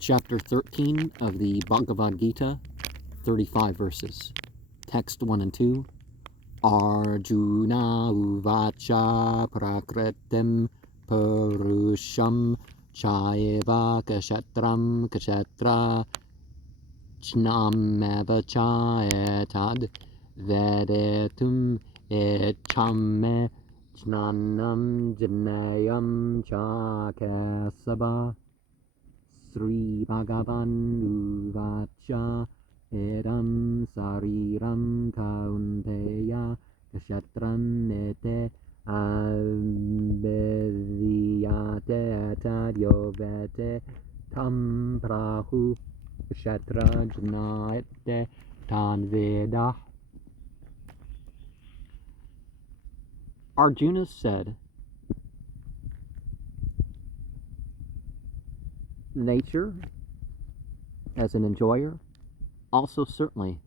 Chapter 13 of the Bhagavad Gita, 35 verses. Text 1 and 2. Arjuna uvacha prakritim purusham chayeva kshetram kshetra jnameva chayetad vedetum echame jnanam jnayam chakasaba. Sri Bhagavan Uvacha Edam Sariram Kaunteya Kshetram Ete Abediyate Tadyovete Tam Prahu Kshetra Jnaete Tanveda. Arjuna said, nature as an enjoyer, also certainly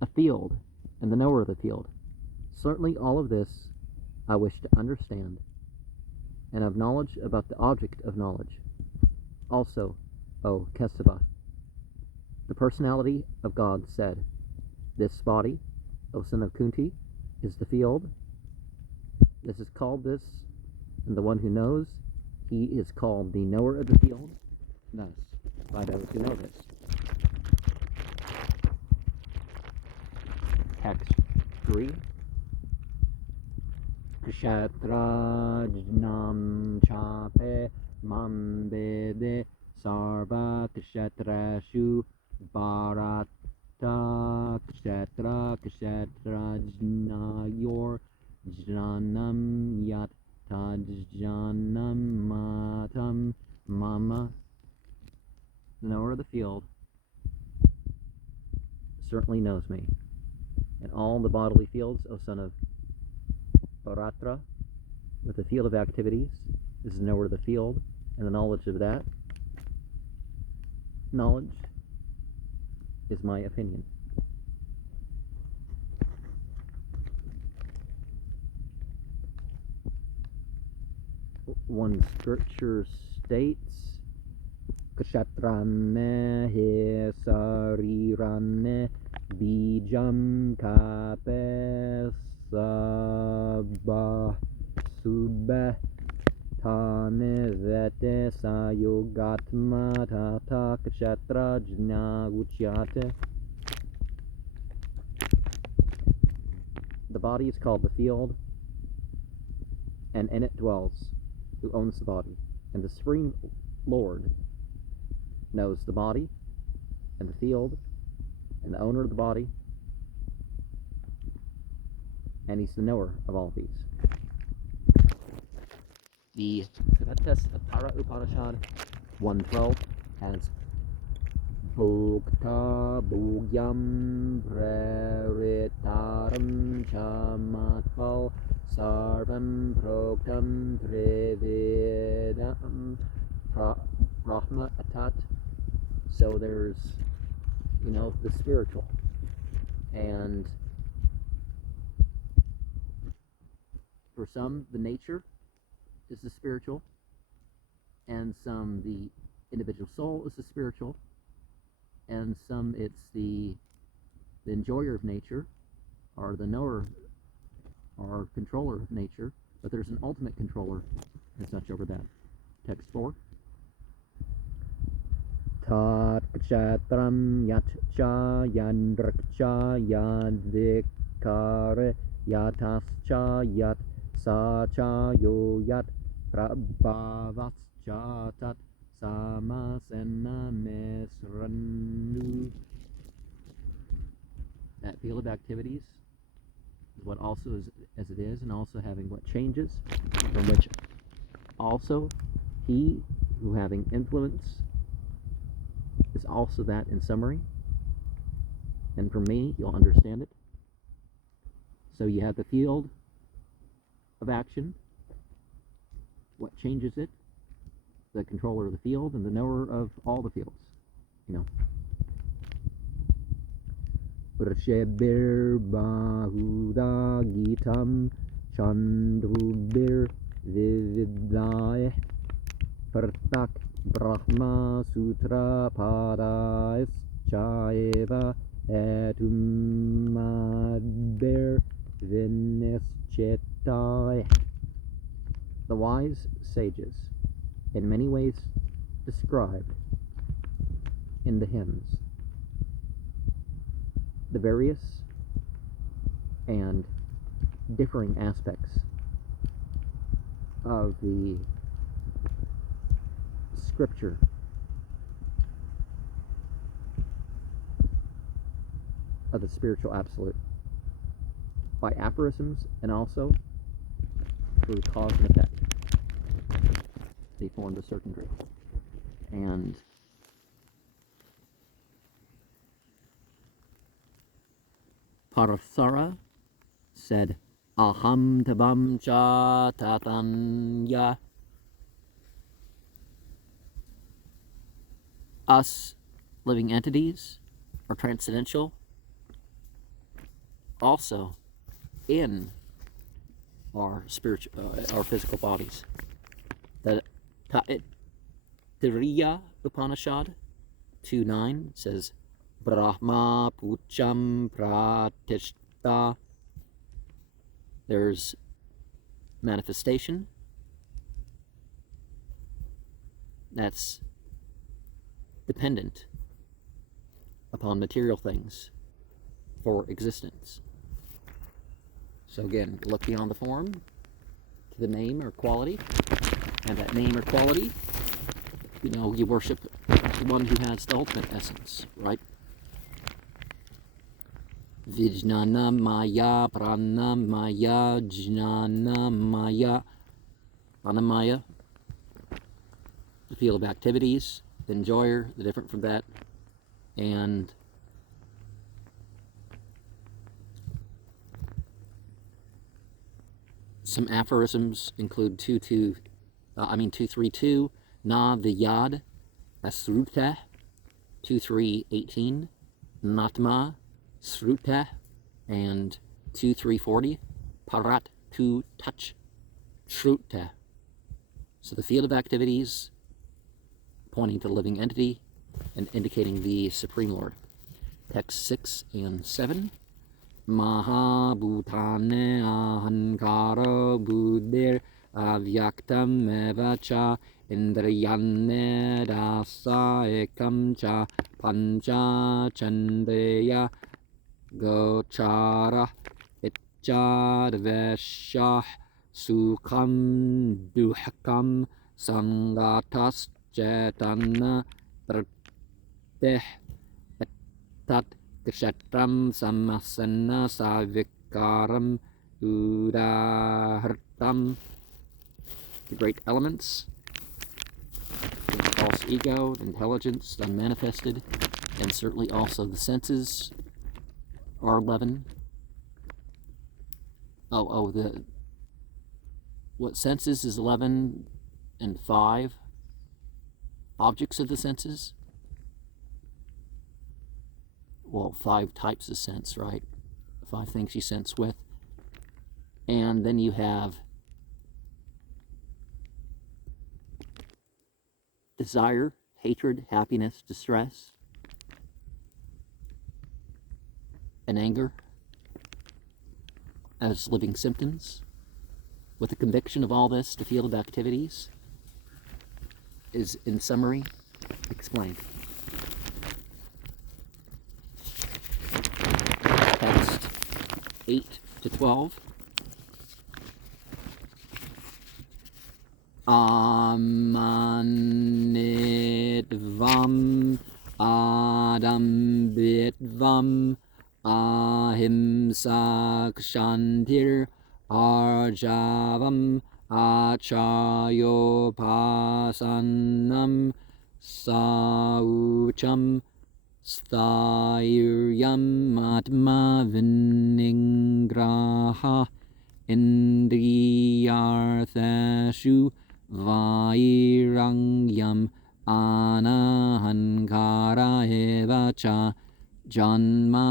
a field and the knower of the field. Certainly all of this I wish to understand and have knowledge about the object of knowledge. Also, O Kesava, the personality of God said, this body, O son of Kunti, is the field. This is called this, and the one who knows, he is called the knower of the field, thus, by those who know this. Text 3. Kshetrajnam chape mam vede sarva kshetrashu bharata kshetrajnayor jnanam yat Tajjanam matam mama. The knower of the field certainly knows me. And all the bodily fields, O son of Bharatra, with the field of activities, is the knower of the field, and the knowledge of that knowledge is my opinion. One scripture states, Kshatrane he sarirane bijam kape sabah subeh tane vete sayogatma tata kshetra jna uchyate. The body is called the field, and in it dwells who owns the body. And the Supreme Lord knows the body and the field and the owner of the body, and he's the knower of all these. The Para Upanishad 112 has Bhukta Bhugyam Praritaram Chamatpal Sarvam Proktam Prevedam Brahma Atat. So there's, the spiritual. And for some, the nature is the spiritual. And some, the individual soul is the spiritual. And some, it's the enjoyer of nature, or the knower, or controller of nature, but there's an ultimate controller and such over that. Text 4. Tat kshetram yat cha yandrakcha yadvikare yatascha yat sa cha yo yat prabhavascha tat samasena mesranu. That field of activities is what also is as it is, and also having what changes, from which also he who having influence is also that in summary. And for me, you'll understand it. So you have the field of action, what changes it, the controller of the field, and the knower of all the fields. Vrshebir Bahuda Gitam Chandrubir Vividai Partak Brahma Sutra Padaischaeva Etumadber Vinischitai. The wise sages, in many ways described in the hymns, the various and differing aspects of the scripture of the spiritual absolute by aphorisms and also through cause and effect. They formed a certain group. And Parasara said, Aham tabam cha tatanya. Us living entities are transcendental also in our spiritual, our physical bodies. The Taittiriya Upanishad 2:9 says, Brahma Pucham Pratishta. There's manifestation that's dependent upon material things for existence. So again, look beyond the form to the name or quality, and that name or quality, you worship the one who has the ultimate essence, right? Vijnana Maya Prana Maya Jnana Maya. Pranamaya, the field of activities, the enjoyer, the different from that, and some aphorisms include 232 Na Vyad Asruta 2318 Natma Sruta, and 2340 Parat Tu Touch Shruta. So the field of activities pointing to the living entity and indicating the Supreme Lord. Text 6 and 7. Mahabhutane ahankara buddhir avyaktam evacha indriyane dasa ekam cha pancha chandreya gochara itchadveshah sukham duhkam sangatas cetana prateh tat kshetram samasana savikaram udahartam. The great elements, the false ego, the intelligence, the unmanifested, and certainly also the senses are 11. What senses is 11 and 5 objects of the senses. Well, 5 types of sense, right? 5 things you sense with. And then you have desire, hatred, happiness, distress, and anger as living symptoms. With the conviction of all this, the field of activities is, in summary, explained. Text 8 to 12. Amanitvam adambitvam ahimsa kshantir arjavam achayopasannam saucham stairyam atma viningraha indriyarthashu vairangyam anahankara evacha janma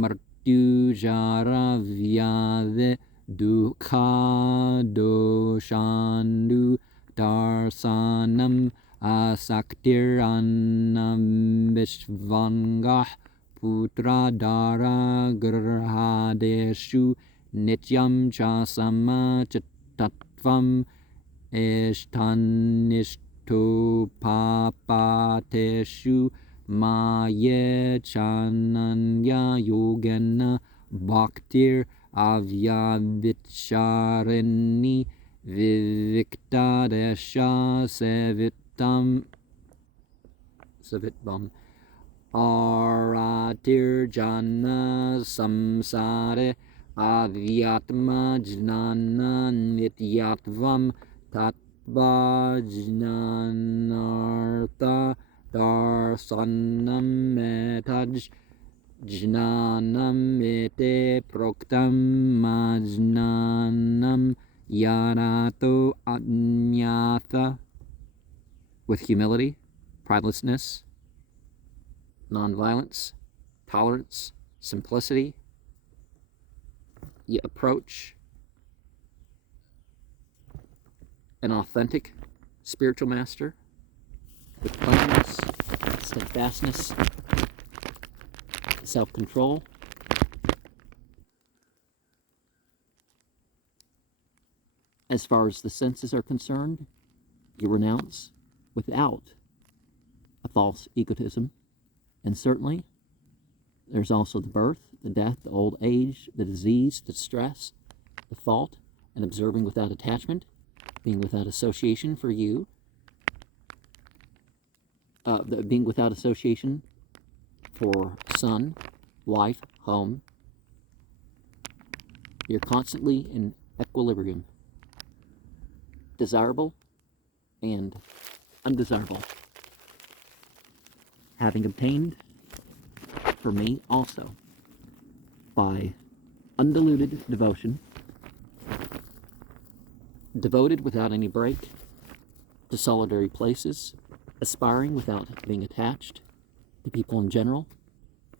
martyu jara vyadhe dukha doshandu darsanam asaktir annam vishvangah putra dara grahadeshu nityam cha samachitatvam ishtanishto maye chananya yogena bhaktir avyavicharini viviktadesha savitvam aratir jana samsare avyatma jnana nityatvam tatva jnanartha darsanam metaj jnanam ete proktam majnanam yanato anyatha. With humility, pridelessness, nonviolence, tolerance, simplicity, you approach an authentic spiritual master with plainness, steadfastness, self-control, as far as the senses are concerned, you renounce without a false egotism. And certainly, there's also the birth, the death, the old age, the disease, the stress, the fault, and observing without attachment, being without association for you, being without association for son, wife, home. You're constantly in equilibrium, desirable and undesirable. Having obtained, for me also, by undiluted devotion, devoted without any break to solitary places, aspiring without being attached to people in general,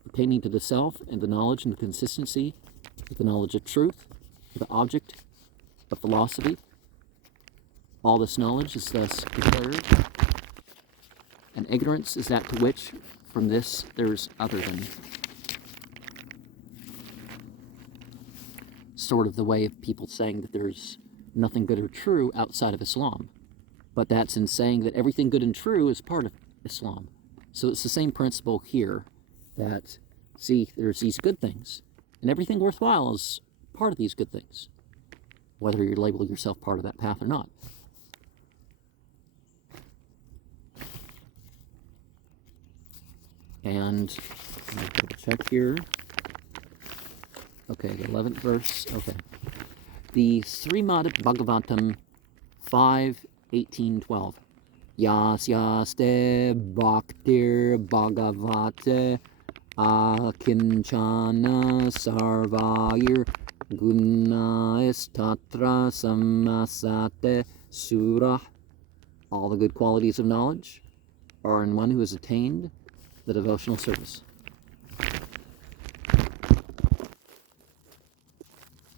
pertaining to the self and the knowledge and the consistency with the knowledge of truth, the object of philosophy. All this knowledge is thus declared, and ignorance is that to which from this there's other than. Sort of the way of people saying that there's nothing good or true outside of Islam. But that's in saying that everything good and true is part of Islam. So it's the same principle here, that, see, there's these good things, and everything worthwhile is part of these good things, whether you label yourself part of that path or not. And I'll double check here. Okay, the 11th verse. Okay. The Srimad Bhagavatam 5:18-12. Yasyaste bhaktir bhagavate akinchana sarvayir gunaistattra samasate surah. All the good qualities of knowledge are in one who has attained the devotional service.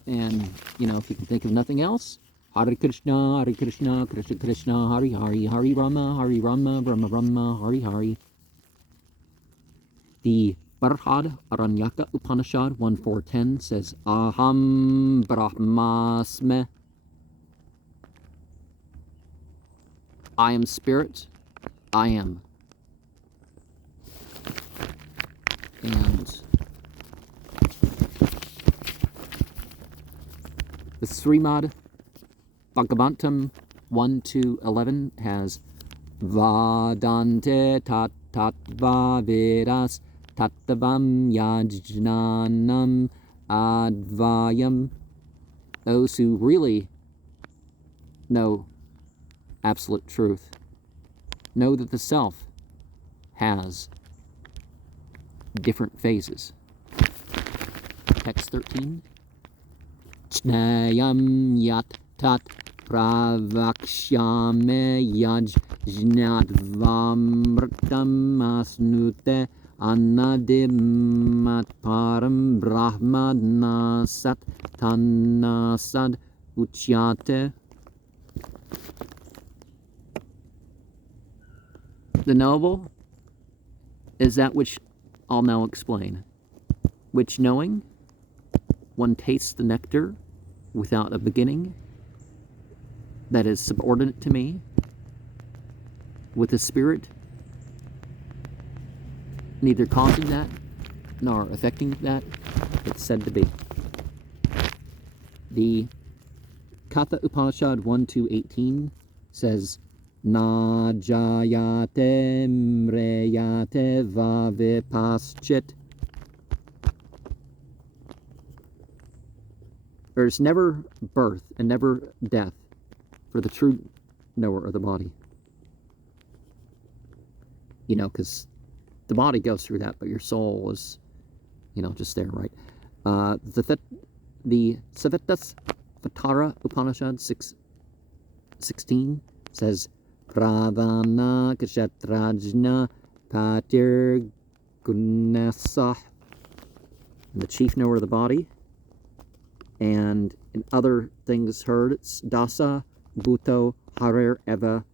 And, if you can think of nothing else, Hare Krishna, Krishna Krishna, Hare Hare, Hare Rama, Rama Rama, Hare Hare. The Barhad Aranyaka Upanishad 1.4.10 says, Aham Brahmasme. I am spirit, I am. And the Srimad Bhagavatam 1-11 has Vadante tat tattva vedas tattavam yajnanam advayam. Those who really know absolute truth know that the self has different phases. Text 13. Chnayam yat tat pravakshyame yaj jnadvamritam asnute anadimat param brahmanasat tanasad uchyate. The knowable is that which I'll now explain, which knowing one tastes the nectar without a beginning that is subordinate to me, with the spirit neither causing that nor affecting that, it's said to be. The Katha Upanishad 1-18 says, Na jayate mreyate vavipaschit. There's never birth and never death for the true knower of the body. You know, because the body goes through that, but your soul is, you know, just there, right? The Savitas Vatara Upanishad 6:16 says, Pradhana Kshatrajna Patir Gunasah, the chief knower of the body. And in other things heard, it's Dasa Bhuto Harer Eva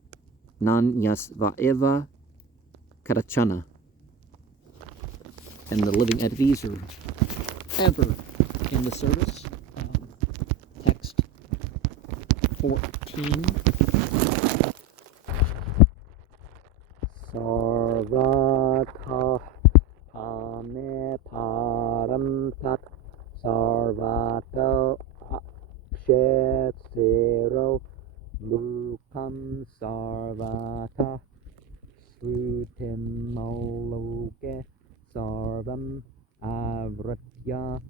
Nan Yasva Eva Karachana. And the living entities are ever in the service. Text 14. Sarvata Ame Param Tat Sarvato Akshetsero Lukam Sarvata Srutimoloke Sarvam Avratya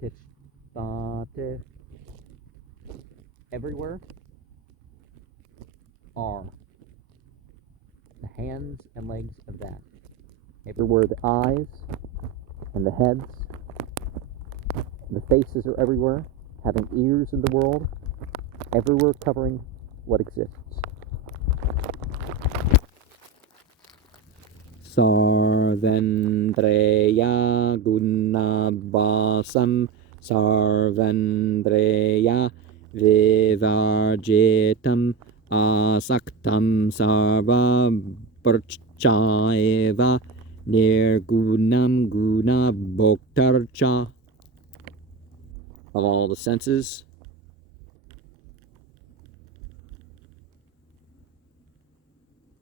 Tishtate. Everywhere are the hands and legs of that. Everywhere the eyes and the heads, and the faces are everywhere, having ears in the world, everywhere covering what exists. Sarvendreya gunabhasam sarvendreya vivarjitam asaktam sarva parchaeva nirgunam guna bhoktarcha. Of all the senses,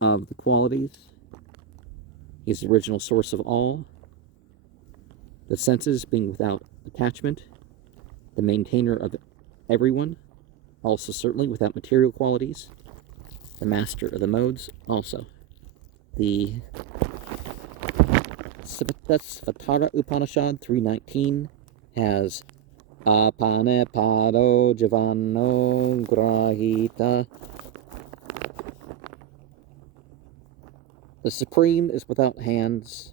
of the qualities, He's the original source of all. The senses being without attachment, the maintainer of everyone, also certainly without material qualities, the master of the modes, also. The Svatara Upanishad 3:19 has Apane Pado Javano Grahita. The Supreme is without hands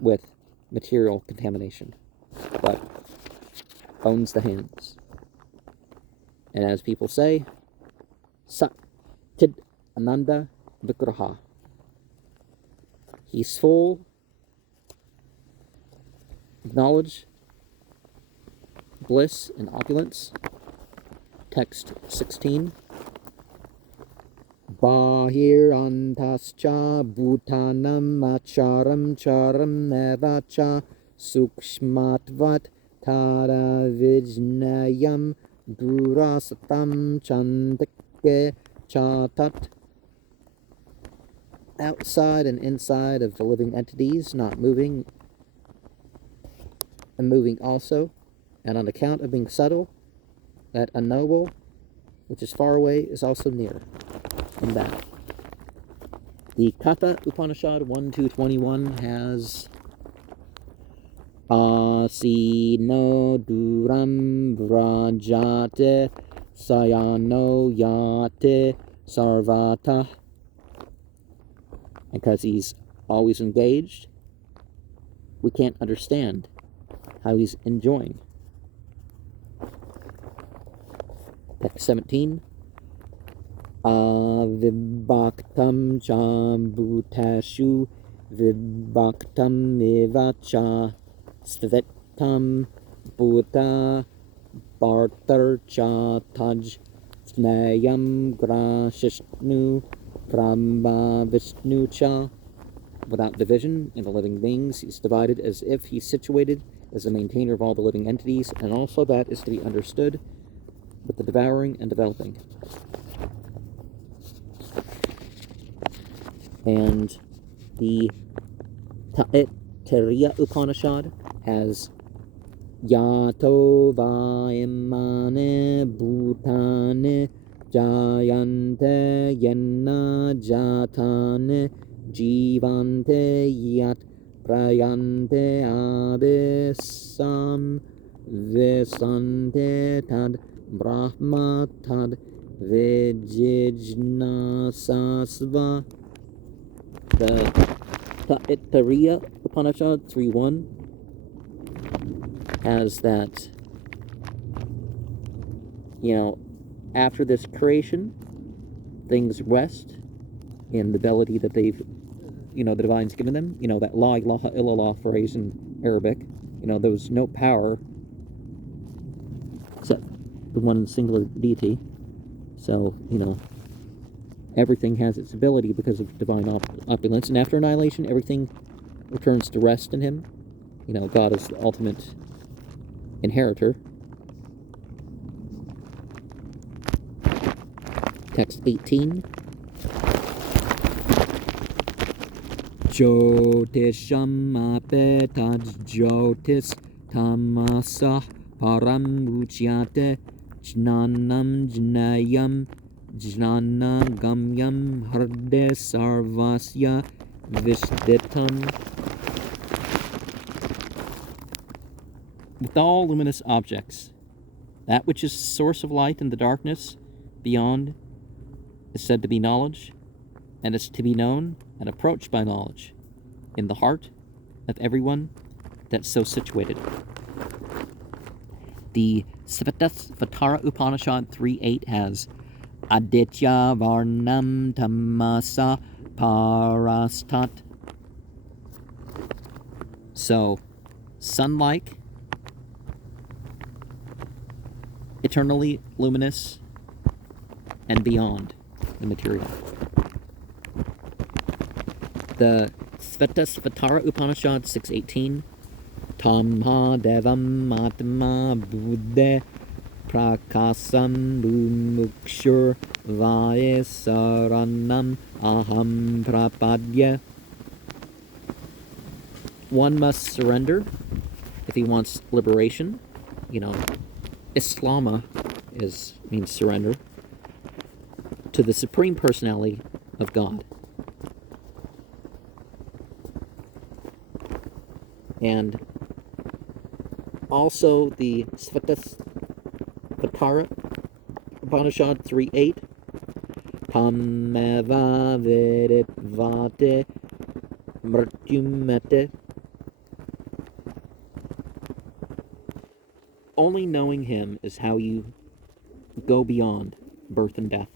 with material contamination, but owns the hands. And as people say, Sat Chid Ananda Vigraha. He's full of knowledge, bliss, and opulence. Text 16. Bahir antascha bhutanam acharam charam nevacha sukshmatvat tada vijnayam durasatam chandike chatat. Outside and inside of the living entities, not moving and moving also, and on account of being subtle, that unknowable, which is far away, is also near. In that. The Katha Upanishad 1-21 has Asino Duram Vrajate Sayano Yate Sarvata. Because he's always engaged, we can't understand how he's enjoying. Text 17. Vibhaktam chambutashu vibhaktam evacha stvetam bhuta bhartar cha taj snayam grashishnu Brahma Vishnu Cha, without division in the living beings. He's divided as if he's situated as the maintainer of all the living entities, and also that is to be understood with the devouring and developing. And the Taittiriya Upanishad has Yato Vaimane Bhutane Jayante Yenna Jatane Jivante Yat Prayante Abhisam Visante Tad Brahma Tad Vijijnasasva. The Taittiriya Upanishad 3.1 has that, after this creation, things rest in the ability that they've, the divine's given them. That la ilaha illallah phrase in Arabic. There was no power except the one singular deity. So, everything has its ability because of divine opulence. And after annihilation, everything returns to rest in him. God is the ultimate inheritor. Text 18. Jyotisham apetad jyotis tamasah param uchyate jnanam jnayam jnana gamyam harde sarvasya vishditam. With all luminous objects, that which is the source of light in the darkness beyond is said to be knowledge, and is to be known and approached by knowledge in the heart of everyone that's so situated. The Svatara Upanishad 3.8 has Aditya Varnam Tamasa Parastat. So, sun-like, eternally luminous, and beyond the material. The Svatara Upanishad 6.18, Tamha Devam Atma Buddhe Prakasam Mukshur Vayesaranam Aham Prapadya. One must surrender if he wants liberation. Islama means surrender to the Supreme Personality of God. And also the Svatara Upanishad 3.8, Tameva Vedit Vate Mrityumete. Only knowing him is how you go beyond birth and death.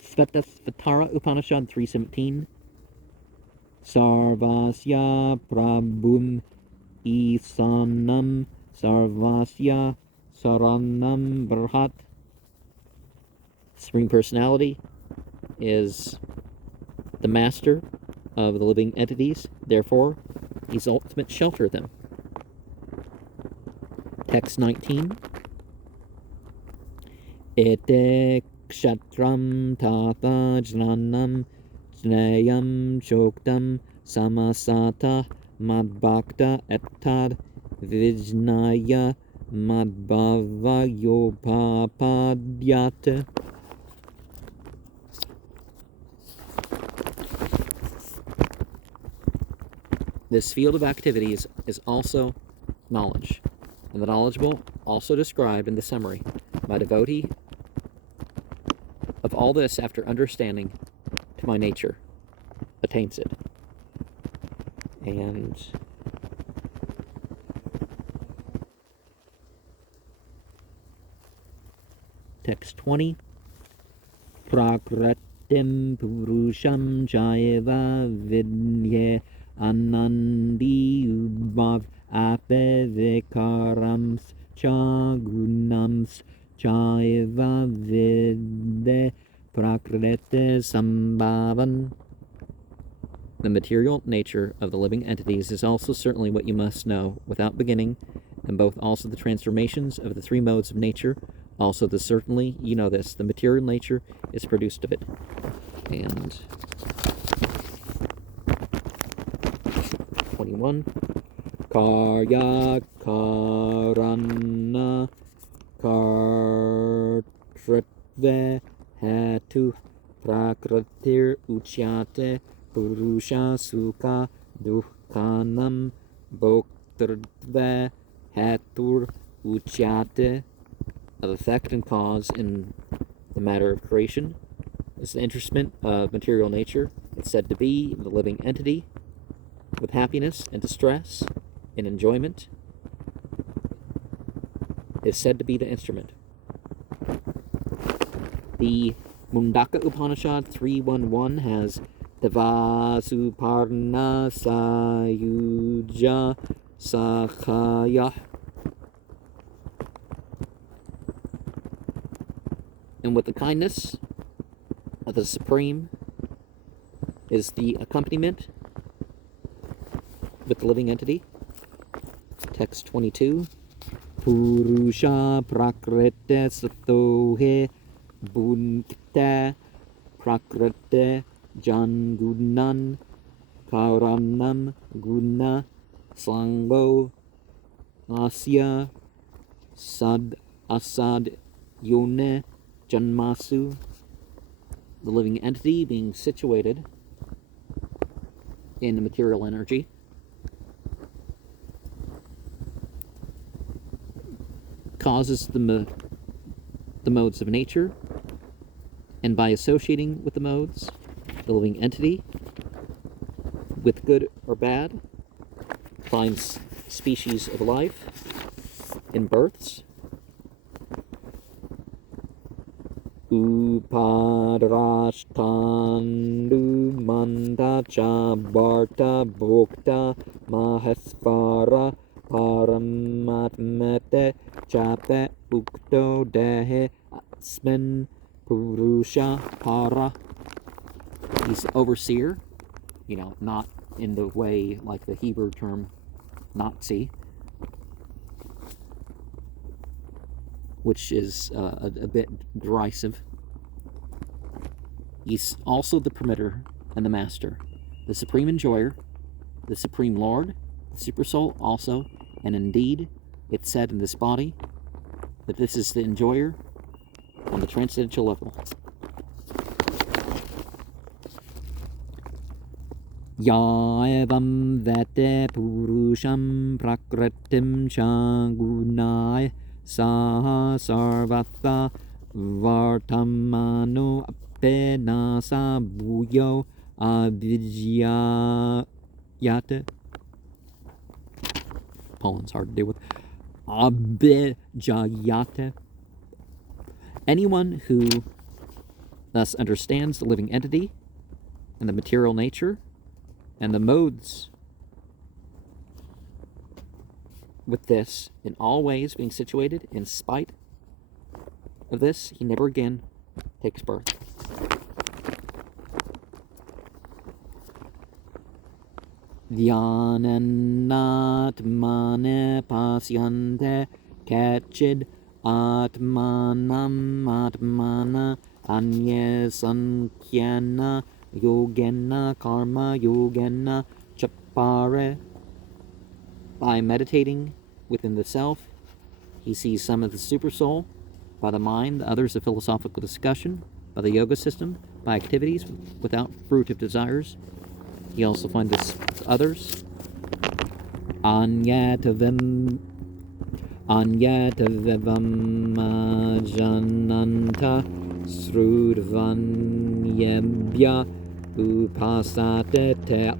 Svatara Upanishad 3.17, Sarvasya Prabhum Isanam Sarvasya Saranam Brhat. Supreme Personality is the master of the living entities, therefore he's the ultimate shelter of them. Text 19. Ete kshatram tata jnanam jnayam choktam samasata madbhakta ettad vijnaya madbhava yopapadyate. This field of activity is also knowledge, and the knowledgeable, also described in the summary, my devotee of all this after understanding to my nature attains it. And text 20, Prakratim Purusham Jaiva Vidye Anandi Ubhav Ape Vikarams Chagunams Chaiva Vidye prakriti sambhavan. The material nature of the living entities is also certainly what you must know without beginning, and both also the transformations of the three modes of nature, also the certainly, you know this, the material nature is produced of it. And 21. Karya karana kartritve hatu prakritir uchyate purusha sukha dukkhanam bhoktrve hatur uchyate. Of effect and cause in the matter of creation is the instrument of material nature. It's said to be the living entity with happiness and distress and enjoyment. Is said to be the instrument. The Mundaka Upanishad 3.1.1 has Devasuparna Sayuja Sakhaya. And with the kindness of the Supreme is the accompaniment with the living entity. Text 22. Purusha prakrite satohe bunkta prakrite jangunan karanam guna sango asya sad asad yone janmasu. The living entity being situated in the material energy causes the modes of nature, and by associating with the modes, the living entity, with good or bad, finds species of life in births. Upadrashtandu manda cha bharta bhokta mahasvara paramatmete chape ukto dehe asmin purusha para. He's overseer, not in the way like the Hebrew term Nazi, which is a bit derisive. He's also the permitter and the master, the supreme enjoyer, the supreme lord, the supersoul also, and indeed, it's said in this body that this is the enjoyer on the transcendental level. Ya evam vete purusham prakritim changunai saha sarvatha vartamano apenasa bhuyo abhijayate. Poland's hard to deal with. Abhijayate. Anyone who thus understands the living entity and the material nature and the modes with this in all ways being situated in spite of this, he never again takes birth. Dhyananatmane pasyante kachid atmanam atmana anye sankyana yogena karma yogena chapare. By meditating within the self, he sees some of the supersoul. By the mind, the others of philosophical discussion. By the yoga system, by activities without fruit of desires. He also finds others. Anyatavam jananta srudvanyebhya upasate te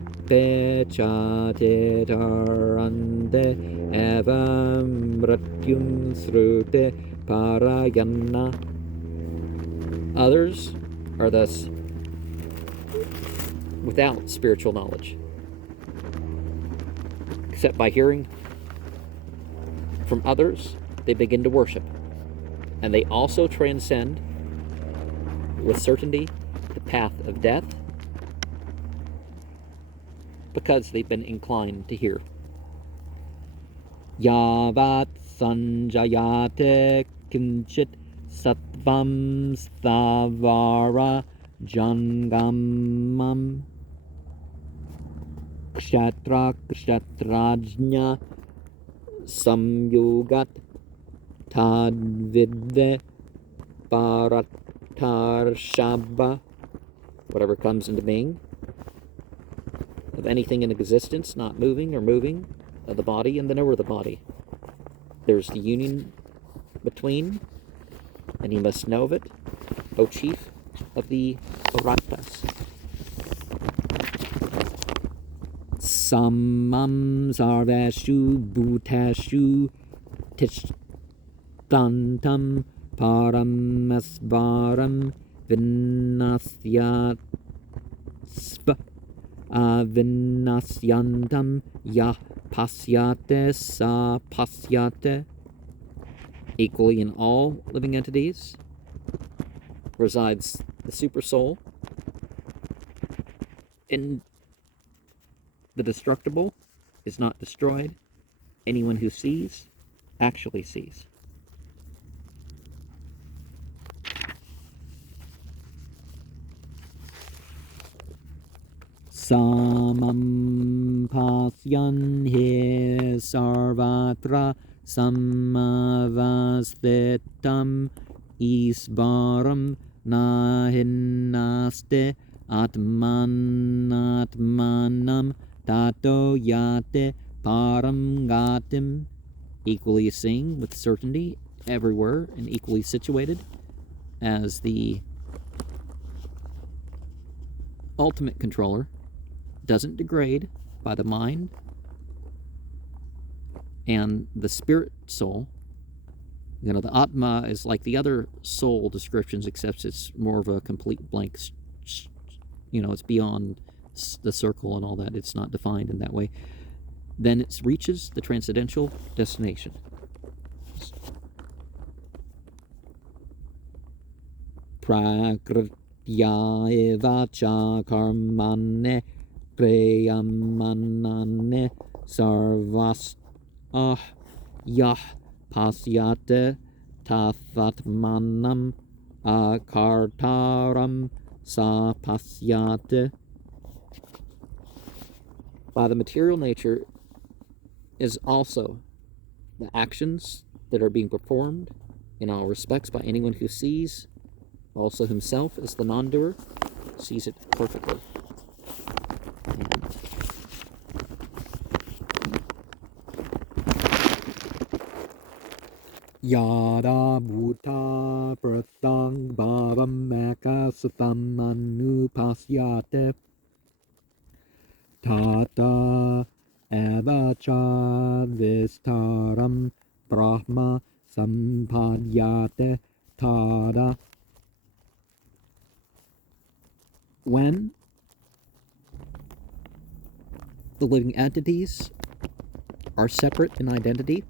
chate tarante evam mrityum srute parayana. Others are thus without spiritual knowledge, except by hearing from others, they begin to worship, and they also transcend with certainty the path of death because they've been inclined to hear. Yavat sanjayate kinchit sattvam stavara jangamam kshetra kshetrajna samyogat tadvidve paratarshaba, whatever comes into being, of anything in existence not moving or moving, of the body and the knower of the body. There's the union between, and he must know of it, O chief of the Aratas. Samam sarveshu bhutashu tishtantam paramasvaram vinasyatsva avinasyantam yah pasyate sa pasyate. Equally in all living entities resides the supersoul. In the destructible is not destroyed. Anyone who sees actually sees. Samam pasyan he sarvatra samavastitam isvaram nahinnaste atmanatmanam tato yate param gatim. Equally seeing with certainty everywhere and equally situated as the ultimate controller, doesn't degrade by the mind and the spirit soul. You know, the Atma is like the other soul descriptions, except it's more of a complete blank, it's beyond the circle and all that. It's not defined in that way. Then it reaches the transcendental destination. Prakritya eva cha karmane preyamanane sarvas yah pasyate tathatmanam akartaram sa pasyate. By the material nature is also the actions that are being performed in all respects by anyone who sees, also himself as the non-doer, sees it perfectly. Yada bhuta pratang bhavam makasatam anupasyate tata avacha vistaram brahma sampadyate tada. When the living entities are separate in identity,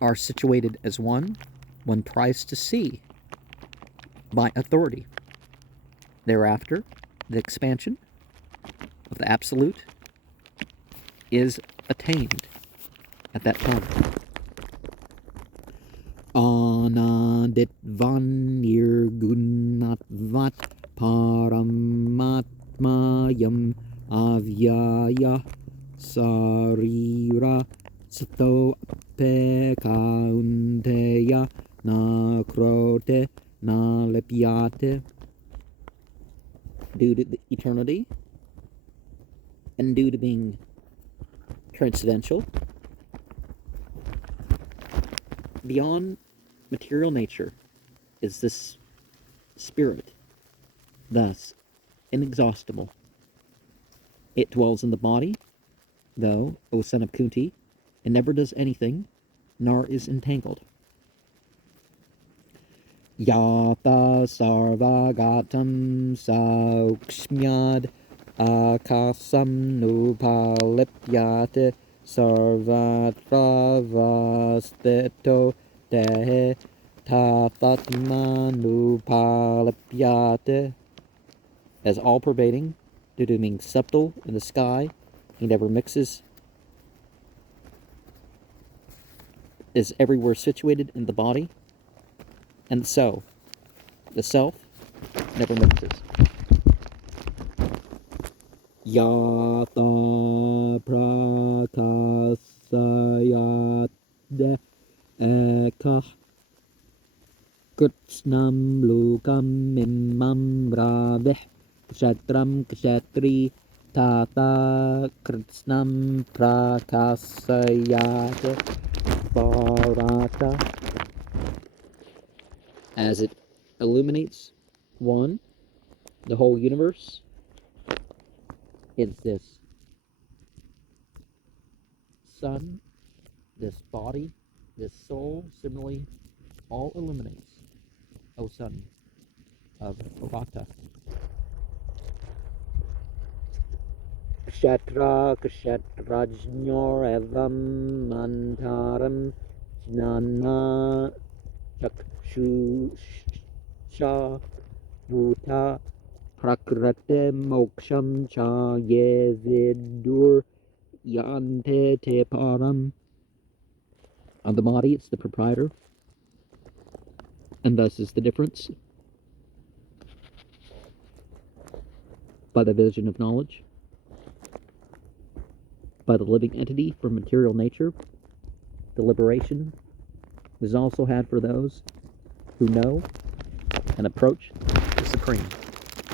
are situated as one tries to see by authority. Thereafter, the expansion of the Absolute is attained at that time. Anaditvan nirgunatvat paramatmayam avyaya sarira sato pekaunteya na krote na lepyate. Due to the eternity and due to being transcendental, beyond material nature is this spirit, thus inexhaustible. It dwells in the body, though, O son of Kunti, it never does anything, nor is entangled. Yata sarvagatam saukshmyad akasam nupalipyate sarvatra vasteto tehe tathatmanupalapyate, as all-pervading, due to being subtle in the sky, he never mixes, is everywhere situated in the body, and so the self never mixes. Yata prakasayat ekah kritsnam lokam mimam rabih kshatram kshatri tata kritsnam prakasayat bharata, as it illuminates one, the whole universe. It's this sun, this body, this soul, similarly, all illuminates, O son of Bharata. Kshatra kshatrajnyor evam mantaram jnana chakshusha bhuta prakrate moksham cha ye vidur yante te param. On the body, it's the proprietor, and thus is the difference. By the vision of knowledge, by the living entity from material nature, the liberation is also had for those who know and approach the Supreme.